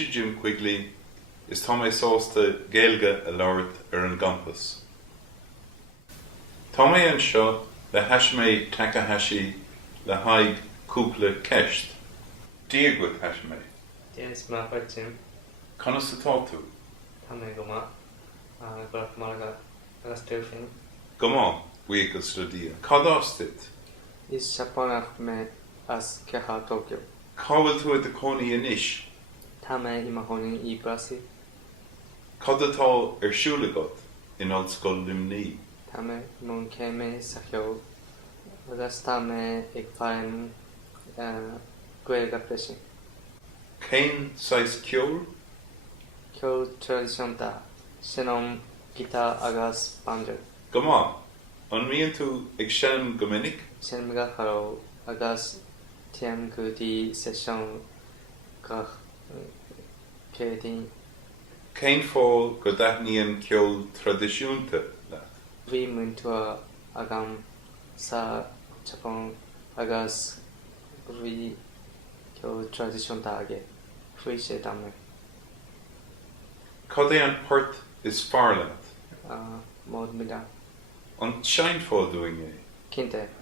Rishi Jim Quigley is Tá mé sásta Gaeilge a labhairt ar an gcampus. Tá mé anseo le Hashime Takahashi le haig Cúpla Ceist. Díagad Hashime. Días má Jim. Conas atá tú? Tá mé go má. Gwrach Malaga agus dúfin. Go má, bhuíochas studia. Cad ástid? Is Japanach me as cecha Tokyo. Cábhail tú a cónaí inis? Tá mé imachónin I Brasi. Cad atá ar siúla god in ollscoil Limní? Tá mé mún céime sa cheol. Agus tá mé ag fain Gaeilge freisin. Cén sais ceol? Ceol tradiisiúnta. Sinom gita agus banjo. Go má, an míonn tú ag sean go minic? Sin me gacharó agus tiam go dtí sesión gach cédín. Cén fáil go daithníonn ceol tradiisiúnta leat? Bhí muintua agam sa Japan agus bhí ceol tradiisiúnta aige. Bhí sé dámne. Cad é an port is fearr leat? Mód mida. An seinfáil doing é? Cinte.